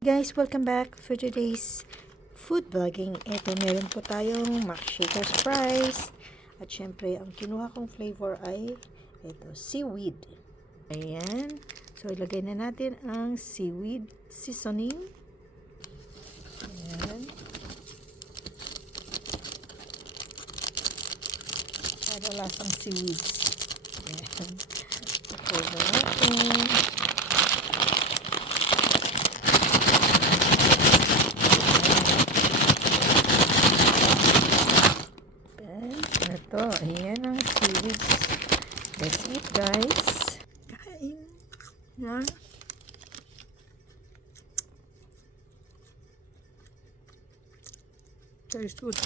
Guys, welcome back for today's food vlogging. Ito, meron po tayong shaker's fries. At syempre, ang kinuha kong flavor ay ito, seaweed. Ayan. So, ilagay na natin ang seaweed seasoning. Ayan. Para lasang seaweeds. Ayan. Cover natin. Ito, ayan ang seaweeds. Let's eat, guys. Kain. Yan. Tastes good.